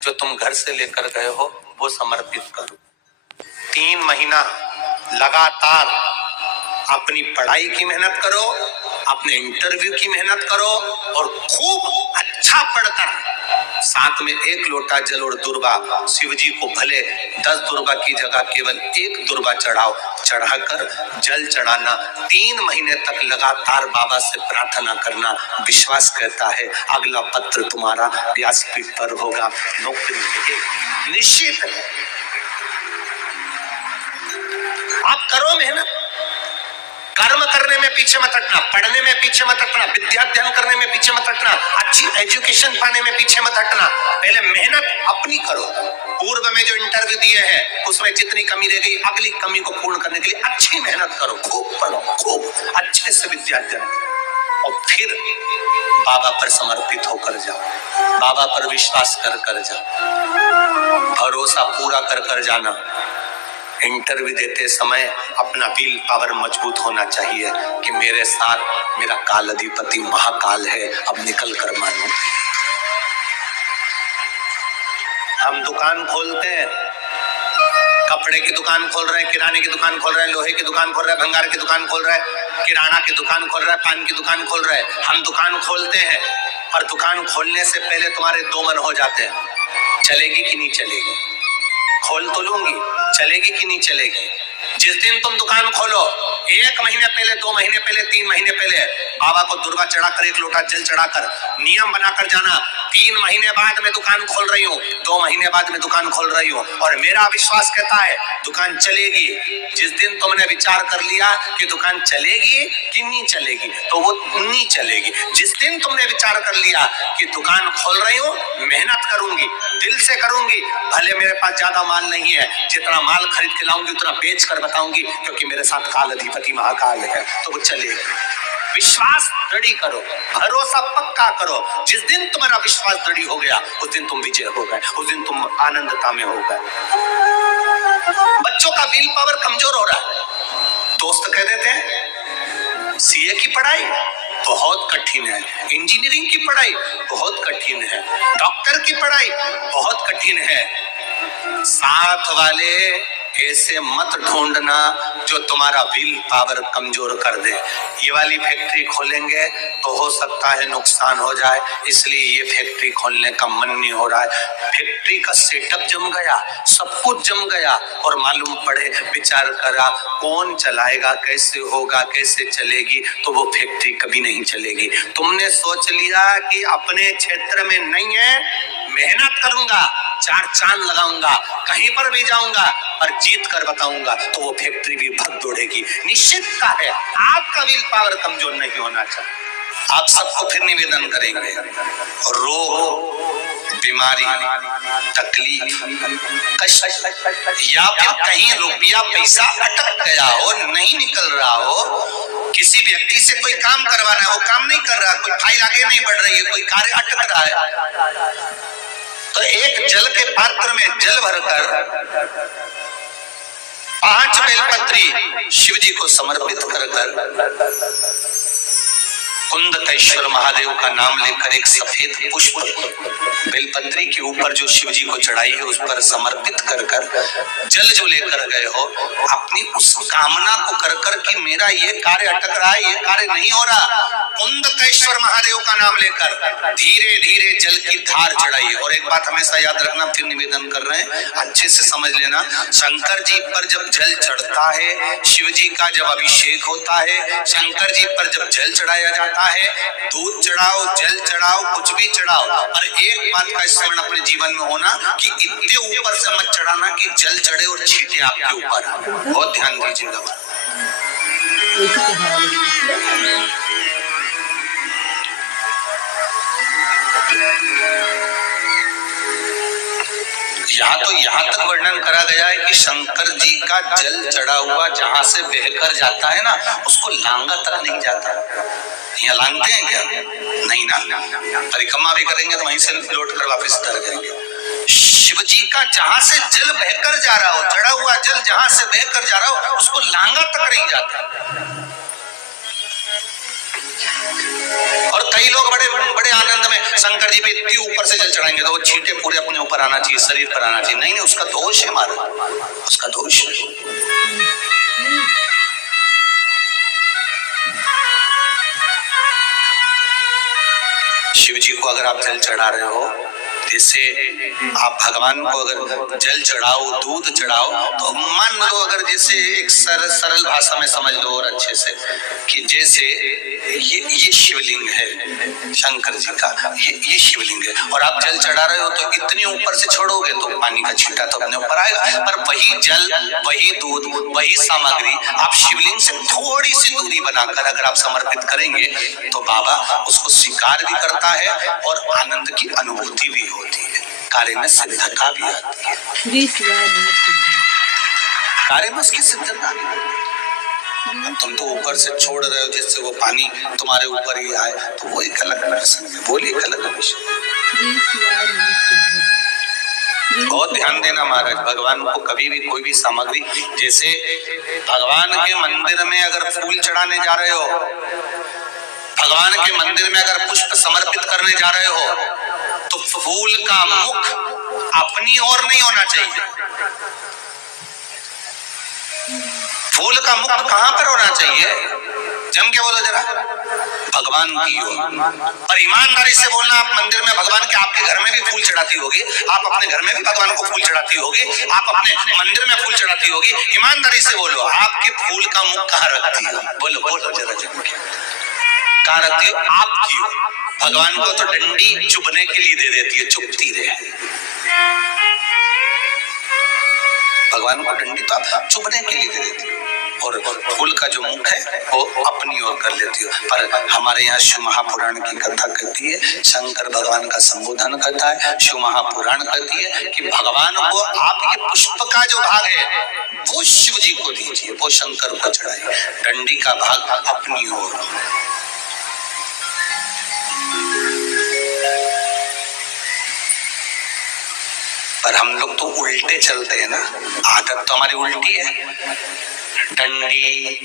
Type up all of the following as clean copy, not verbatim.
जो तुम घर से लेकर गए हो वो समर्पित करो। 3 महीना लगातार अपनी पढ़ाई की मेहनत करो, अपने इंटरव्यू की मेहनत करो और खूब अच्छा पढ़कर साथ में 1 लोटा जल और दुर्वा शिव जी को भले 10 दुर्वा की जगह केवल 1 दुर्वा चढ़ाओ, चढ़ाकर जल चढ़ाना। 3 महीने तक लगातार बाबा से प्रार्थना करना। विश्वास कहता है अगला पत्र तुम्हारा व्यासपीठ पर होगा, नौकरी मिलेगी, निश्चित है। आप करो मेहनत, कर्म करने में पीछे मत हटना, पढ़ने में पीछे मत हटना, विद्या अध्ययन करने में पीछे मत हटना, अच्छी एजुकेशन पाने में पीछे मत हटना। पहले मेहनत अपनी करो। पूर्व में जो इंटरव्यू दिए हैं उसमें जितनी कमी रह गई अगली कमी को पूर्ण करने के लिए अच्छी मेहनत करो, खूब पढ़ो, खूब अच्छे से विद्या अध्ययन और फिर बाबा पर समर्पित होकर जाओ, बाबा पर विश्वास कर जाओ, भरोसा पूरा कर जाना। इंटरव्यू देते समय अपना विल पावर मजबूत होना चाहिए कि मेरे साथ मेरा काल अधिपति महाकाल है, अब निकल कर मानो। हम दुकान खोलते हैं, कपड़े की दुकान खोल रहे हैं, किराने की दुकान खोल रहे हैं, लोहे की दुकान खोल रहे हैं, भंगार की दुकान खोल रहे हैं, किराना की दुकान खोल रहे हैं, पान की दुकान खोल रहे हैं। हम दुकान खोलते हैं और दुकान खोलने से पहले तुम्हारे 2 मन हो जाते हैं, चलेगी कि नहीं चलेगी, खोल तो लूंगी, चलेगी कि नहीं चलेगी। जिस दिन तुम दुकान खोलो 1 महीने पहले, 2 महीने पहले, 3 महीने पहले बाबा को दुर्वा चढ़ाकर 1 लोटा जल चढ़ाकर नियम बनाकर जाना। 3 महीने बाद मैं दुकान खोल रही हूँ, 2 महीने बाद मैं दुकान खोल रही हूँ और मेरा विश्वास कहता है दुकान चलेगी। जिस दिन तुमने विचार कर लिया कि दुकान चलेगी कि नहीं चलेगी तो वो नहीं चलेगी। जिस दिन तुमने विचार कर लिया कि दुकान खोल रही हूँ, मेहनत करूंगी, दिल से करूंगी, भले मेरे पास ज्यादा माल नहीं है, जितना माल खरीद के लाऊंगी उतना बेच कर बताऊंगी क्योंकि मेरे साथ काल अधिपति महाकाल है, तो वो चलेगी। विश्वास दृढ़ करो, भरोसा पक्का करो। जिस दिन तुम्हारा विश्वास दृढ़ हो गया उस दिन तुम विजय हो गए, उस दिन तुम आनंदता में हो गए। बच्चों का विल पावर कमजोर हो रहा है। दोस्त कह देते हैं सीए की पढ़ाई बहुत कठिन है, इंजीनियरिंग की पढ़ाई बहुत कठिन है, डॉक्टर की पढ़ाई बहुत कठिन है। साथ वाले ऐसे मत ढूंढना जो तुम्हारा विल पावर कमजोर कर दे। ये वाली फैक्ट्री खोलेंगे तो हो सकता है नुकसान हो जाए, इसलिए ये फैक्ट्री खोलने का मन नहीं हो रहा है। फैक्ट्री का सेटअप जम गया, सब कुछ जम गया और मालूम पड़े, विचार करा कौन चलाएगा, कैसे होगा, कैसे चलेगी, तो वो फैक्ट्री कभी नहीं चलेगी। तुमने सोच लिया कि अपने क्षेत्र में नहीं है, मेहनत करूंगा, 4 चांद लगाऊंगा, कहीं पर भी जाऊंगा और जीत कर बताऊंगा, तो वो फैक्ट्री भी भग दौड़ेगी। निश्चित का है आपका विल पावर कमजोर नहीं होना चाहिए। आप सबको फिर निवेदन करेंगे, रोग, बीमारी, तकलीफ, कष्ट या फिर कहीं रुपया पैसा अटक गया हो, नहीं निकल रहा हो, किसी व्यक्ति से कोई काम करवाना है, वो काम नहीं कर रहा, कोई फाइल आगे नहीं बढ़ रही है, कोई कार्य अटक रहा है, तो एक जल के पात्र में जल भरकर 5 बेलपत्री शिव जी को समर्पित कर कुंदकेश्वर महादेव का नाम लेकर एक सफेद पुष्प बेलपत्री के ऊपर जो शिव जी को चढ़ाई है उस पर समर्पित कर जल जो लेकर गए हो, अपनी उस कामना को कर कि मेरा ये कार्य अटक रहा है, ये कार्य नहीं हो रहा, कुंदकेश्वर महादेव का नाम लेकर धीरे धीरे जल की धार चढ़ाइए। और एक बात हमेशा याद रखना, फिर निवेदन कर रहे हैं, अच्छे से समझ लेना, शंकर जी पर जब जल चढ़ता है, शिव जी का जब अभिषेक होता है, शंकर जी पर जब जल चढ़ाया जाता है, दूध चढ़ाओ, जल चढ़ाओ, कुछ भी चढ़ाओ, पर एक बात का स्मरण अपने जीवन में होना कि इतने ऊपर से मत चढ़ाना कि जल चढ़े और छींटे आपके ऊपर। बहुत ध्यान दीजिएगा। यहाँ तक वर्णन करा गया है कि शंकर जी का जल चढ़ा हुआ जहां से बहकर जाता है ना, उसको लांगा तक नहीं जाता। यहाँ लांगते हैं क्या? नहीं ना, परिक्रमा भी करेंगे तो वहीं से लौट कर वापस उतर जाएंगे। शिव जी का जहां से जल बहकर जा रहा हो, चढ़ा हुआ जल जहां से बहकर जा रहा हो, उसको लांगा तक नहीं जाता। और कई लोग बड़े बड़े आनंद में शंकर जी पे इतनी ऊपर से जल चढ़ाएंगे तो वो छींटे पूरे अपने ऊपर आना चाहिए, शरीर पर आना चाहिए। नहीं नहीं, उसका दोष है महाराज, उसका दोष है। शिव जी को अगर आप जल चढ़ा रहे हो, जैसे आप भगवान को अगर जल चढ़ाओ, दूध चढ़ाओ, तो मान लो अगर जैसे एक सरल भाषा में समझ लो और अच्छे से कि जैसे ये शिवलिंग है शंकर जी का, ये शिवलिंग है और आप जल चढ़ा रहे हो तो इतनी ऊपर से छोड़ोगे तो पानी का छींटा तो अपने ऊपर आएगा, पर वही जल, वही दूध, वही सामग्री आप शिवलिंग से थोड़ी सी दूरी बनाकर अगर आप समर्पित करेंगे तो बाबा उसको स्वीकार भी करता है और आनंद की अनुभूति भी होती है, कार्य में सिद्धता भी आती है, कार्य में उसकी सिद्धता। तुम तो ऊपर से छोड़ रहे हो जिससे वो पानी तुम्हारे ऊपर ही आए, तो वो एक अलग प्रसंग है, बोलिए एक अलग विषय। बहुत ध्यान देना महाराज, भगवान को कभी भी कोई भी सामग्री, जैसे भगवान के मंदिर में अगर फूल चढ़ाने जा रहे हो, भगवान के मंदिर में अगर पुष्प समर्पित करने जा रहे हो, तो फूल का मुख अपनी ओर नहीं होना चाहिए। फूल का मुख कहां पर होना चाहिए? जम के बोलो जरा, भगवान की ओर। और ईमानदारी से बोलना, आप मंदिर में भगवान के, आपके घर में भी फूल चढ़ाती होगी, आप अपने घर में भी भगवान को फूल चढ़ाती होगी, आप अपने मंदिर में फूल चढ़ाती होगी, ईमानदारी से बोलो, आपके फूल का मुख कहां रखती हो? बोलो बोलो जरा जम के, कहां रखती हो? आपकी ओर। भगवान को तो डंडी चुभने के लिए दे देती है, चुभती रहे। भगवान को डंडी तो आप चुभने के लिए दे देती है और फूल का जो मुख है वो अपनी ओर कर लेती हो। पर हमारे यहाँ शिव महापुराण की कथा कहती है, शंकर भगवान का संबोधन करता है, शिव महापुराण कहती है कि भगवान को आप ये पुष्प का जो भाग है वो शिव जी को दीजिए, वो शंकर को चढ़ाइए, डंडी का भाग अपनी ओर। पर हम लोग तो उल्टे चलते हैं ना, आदत तो हमारी उल्टी है, डंडी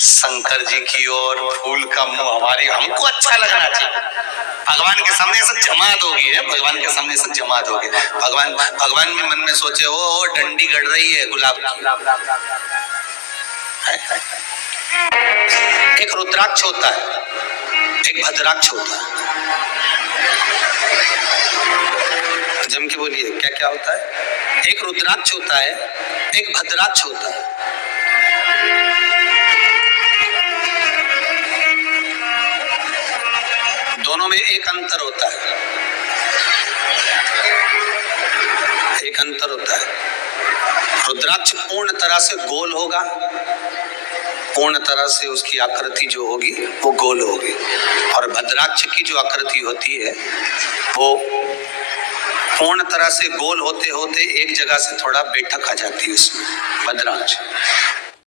शंकर जी की ओर, फूल का मुंह हमारी, हमको अच्छा लगना चाहिए। भगवान के सामने सब जमात हो गई है, भगवान के सामने सब जमात हो गई। भगवान भी मन में सोचे वो डंडी गड़ रही है गुलाब की। एक रुद्राक्ष होता है, एक भद्राक्ष होता है। जम के बोलिए क्या क्या होता है? एक रुद्राक्ष होता है, एक भद्राक्ष होता है। दोनों में एक अंतर होता है, एक अंतर होता है। रुद्राक्ष पूर्ण तरह से गोल होगा, पूर्ण तरह से उसकी आकृति जो होगी वो गोल होगी, और भद्राक्ष की जो आकृति होती है वो पूर्ण तरह से गोल होते होते एक जगह से थोड़ा बैठक आ जाती है उसमें, भद्राक्ष।